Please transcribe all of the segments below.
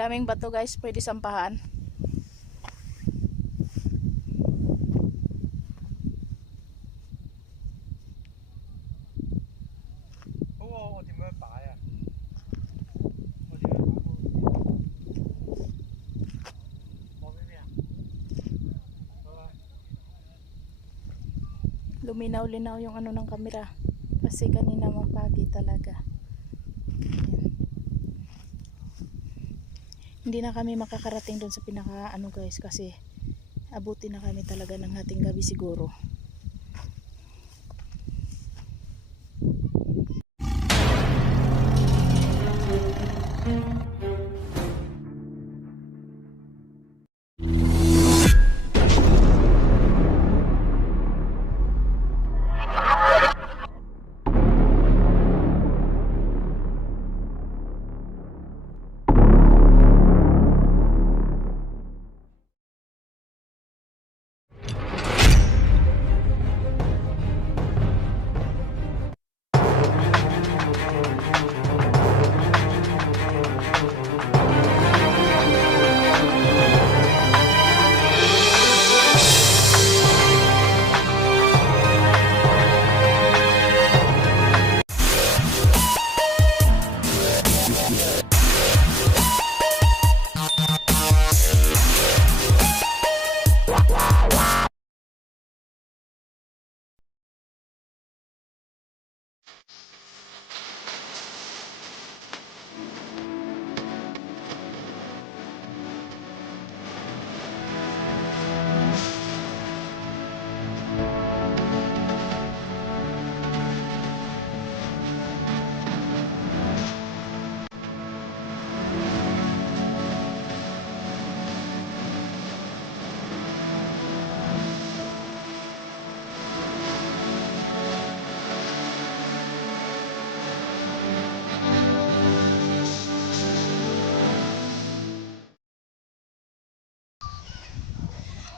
Madaming bato guys, pwede sampahan. Luminaw-linaw yung ano ng kamera. Kasi kanina mapagi talaga. Ayan. Hindi na kami makakarating doon sa pinaka ano guys, kasi abutin na kami talaga ng hating gabi siguro.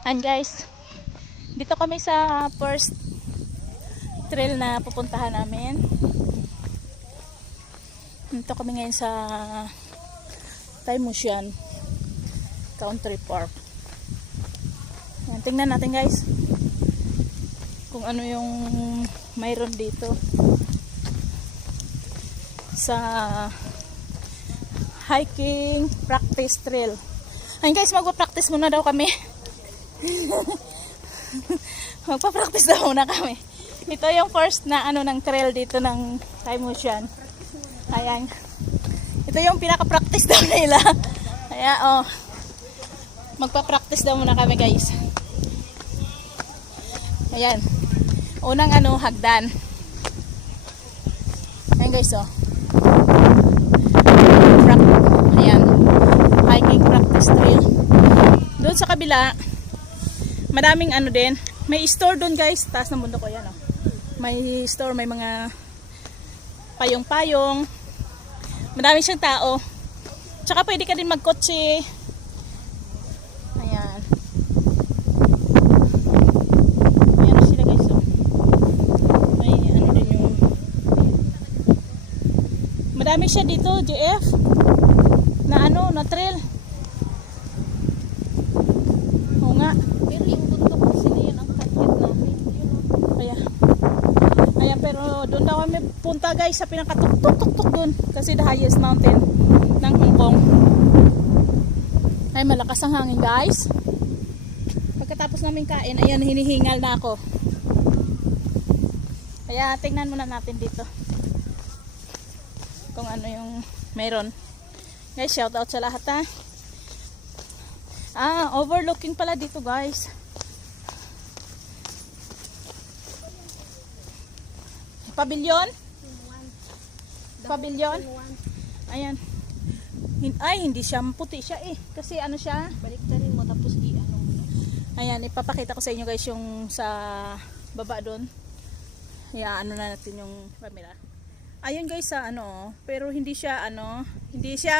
And guys, dito kami sa first trail na pupuntahan namin. Dito kami ngayon sa Taymusyan Country Park. Yan, tingnan natin guys kung ano yung mayroon dito sa hiking practice trail. Ayun guys, magpa-practice muna daw kami. Magpa-practice daw muna kami. Ito yung first na ano ng trail dito ng Taymusyan. Ayan. Ito yung pinaka-practice daw nila. Kaya oh, magpa-practice daw muna kami guys. Ayan. Unang ano, hagdan. Ayan guys oh. Ayan. Hiking practice trail. Doon sa kabila, madaming ano din. May store doon guys. Taas ng bundok ko yan oh. May store, may mga payong-payong. Madami siyang tao. Tsaka pwede ka din magkotse. Ayan. Ayan sila guys oh. May ano din yung madami siya dito, GF. Na ano, na trail. Oo nga. Pero yung bundok kasi na yan ang kakyat namin. Kaya. Ayan, pero doon daw kami punta guys sa pinakatuk-tuk-tuk doon. Kasi the highest mountain ng Hong Kong. Ay, malakas ang hangin guys. Pagkatapos namin kain, ayan, hinihingal na ako. Kaya tingnan muna natin dito kung ano yung meron. Guys, shout out sa lahat ha. Overlooking pala dito guys. Pavilion? Pavilion? Ayan. Ay, hindi siya puti siya eh. Kasi ano siya? Baliktarin mo tapos i-ano. Ayan, ipapakita ko sa inyo guys yung sa baba doon. Ayan, ano na natin yung camera. Ayun guys sa ano, pero hindi siya ano, hindi siya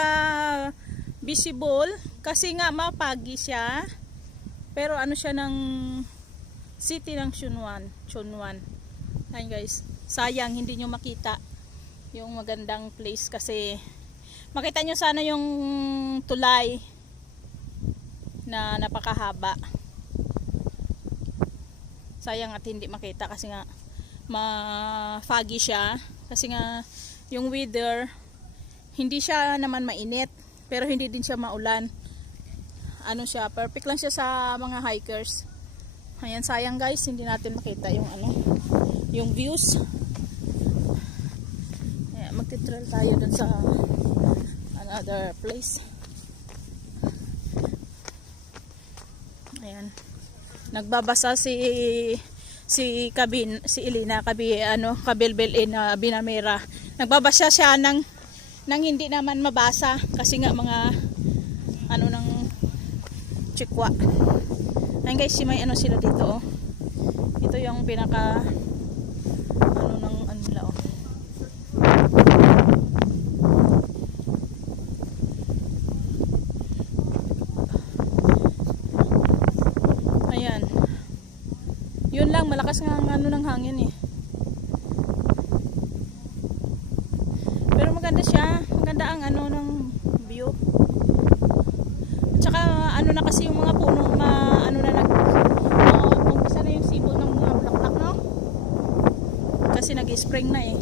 visible kasi nga mapagi siya. Pero ano siya ng city ng Chunwan. Ayun guys, sayang hindi nyo makita yung magandang place kasi Makita nyo sana yung tulay na napakahaba. Sayang at hindi makita kasi nga ma-foggy siya. Kasi nga yung weather, hindi siya naman mainit, pero hindi din siya maulan. Ano siya, perfect lang siya sa mga hikers. Ayan, sayang guys, hindi natin makita yung yung views. Ayan, magti-trail tayo dun sa another place. Ayan. Nagbabasa si Elina Kabilbil in Binamera. Nagbabasa siya nang hindi naman mabasa kasi nga mga ng chikwa. Ayun guys, may sila dito oh. Ito yung pinaka ng nila oh. Ayan. Yun lang, malakas nga ang ng hangin eh. Pero maganda siya, maganda ang ng view. At saka na kasi yung mga puno umpisa na yung sipol ng mga bulaklak, no? Kasi nag-spring na eh.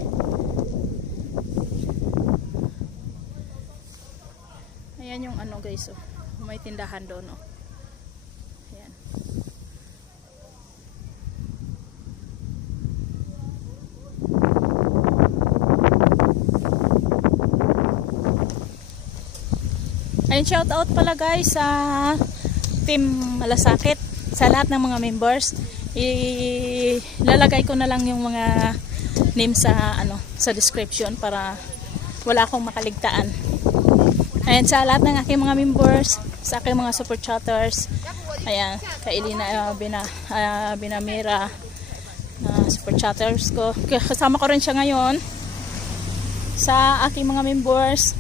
Ayan yung guys, oh. May tindahan doon, oh. Ayan. Ayun, shout out pala guys sa Team Malasakit, sa lahat ng mga members. Ilalagay ko na lang yung mga name sa sa description para wala akong makaligtaan. Ayan, sa lahat ng aking mga members, sa aking mga super chatters. Ayan, kay Elina Binamera, super chatters ko. Kasama ko rin siya ngayon sa aking mga members.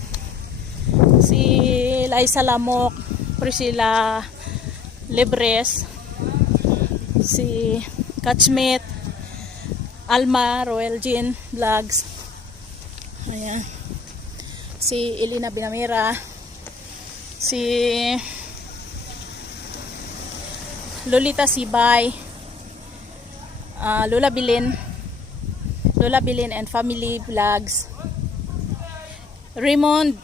Si Liza Lamok, Priscilla Libres, si Catchmate, Alma Royal Jean Vlogs, ayan, si Elina Binamera, si Lolita Sibay, Lola Bilin and Family Vlogs, Raymond,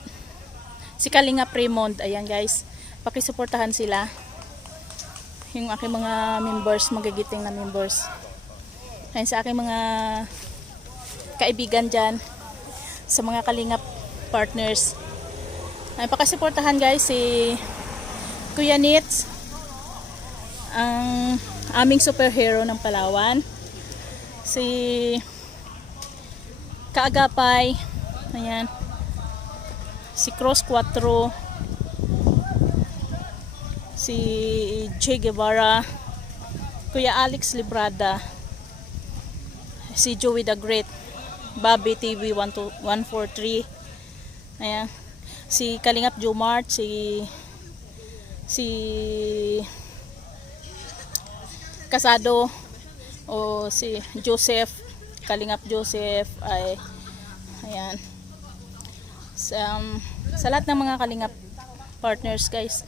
si Kalingap Raymond. Ayan guys, pakisuportahan sila, yung aking mga members, magigiting na members. Ayan, sa aking mga kaibigan dyan, sa mga Kalingap partners. Ayan, pakisuportahan guys si Kuya Nitz, ang aming superhero ng Palawan, si Kaagapay, ayan, si Cross 4, si Che Guevara, Kuya Alex Librada, si Joey the Great, Bobby TV 143, ayan, si Kalingap Jumart, si Casado, o si Joseph, Kalingap Joseph, ay ayan. Sa lahat ng mga Kalingap partners guys,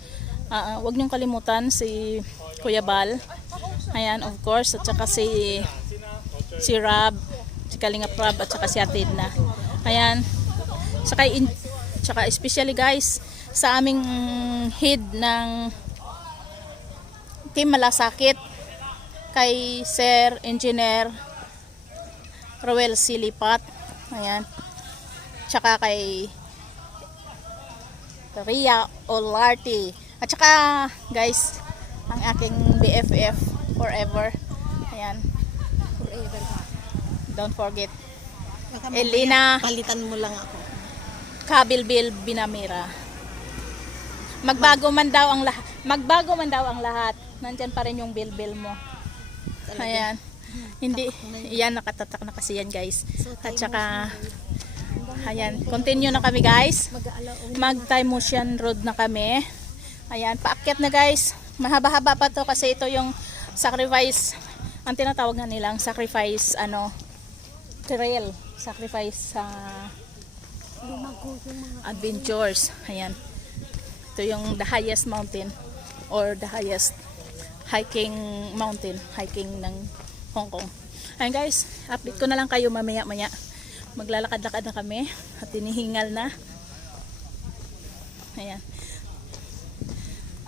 wag niyong kalimutan si Kuya Bal, ayan, of course, at saka si Rab, si Kalingap Rab, at saka si Ate Edna, ayan, saka especially guys sa aming head ng Team Malasakit, kay Sir Engineer Roel Silipat, ayan, tsaka kay Ria Olarte, at saka guys ang aking BFF forever, ayan, Forever. don't forget Baka Elina palitan mo lang ako. Kabilbil Binamera. Magbago man daw ang lahat, nandyan pa rin yung bilbil mo. Ayan, hindi yan, nakatatak na kasi yan guys. At saka ayan, continue na kami guys, mag Time Motion Road na kami. Ayan, paakyat na guys, mahaba-haba pa to kasi ito yung sacrifice, ang tinatawag na nilang sacrifice trail, sacrifice sa Lumago yung mga adventures. Ayan. Ito yung the highest mountain or the highest hiking mountain, hiking ng Hong Kong. Ayan guys, update ko na lang kayo mamaya-maya. Maglalakad-lakad na kami at hinihingal na. Ayan.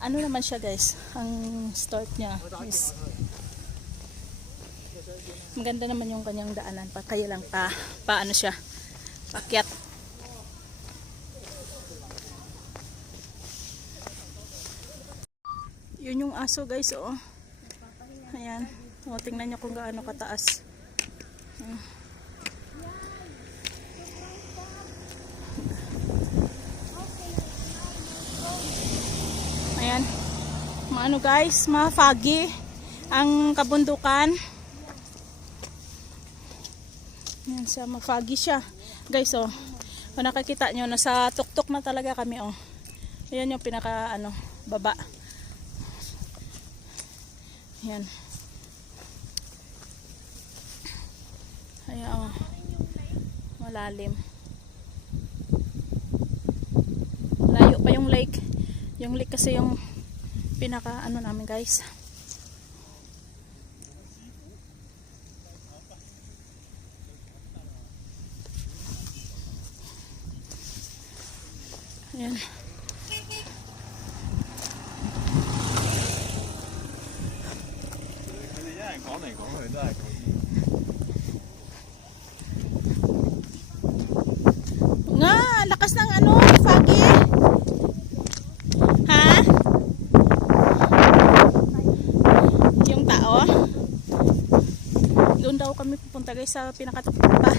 Ano naman siya guys, ang start niya is maganda naman yung kanyang daanan pa, kaya lang paano siya, paakyat. Yun yung aso guys, oh. Ayan. O, tingnan nyo kung gaano kataas. Ayan. Maano guys, ma-foggy ang kabundukan. Ayan siya, ma-foggy siya. Guys, oh. Kung nakakita nyo, nasa tuktok na talaga kami, oh. Ayan yung pinaka, baba. Ayan. Ayan, oh. Malalim. Layo pa yung lake. Yung lake kasi yung pinaka namin guys. Ayan. Nga, lakas ng foggy. Ha? Yung tao. Doon daw kami pupunta guys sa pinakatakpa.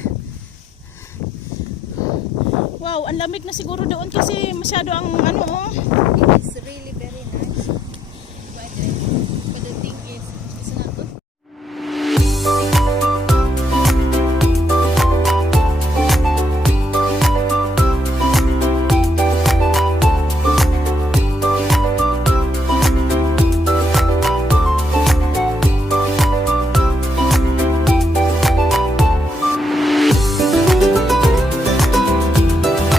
Wow, ang lamig na siguro doon kasi masyado ang It's really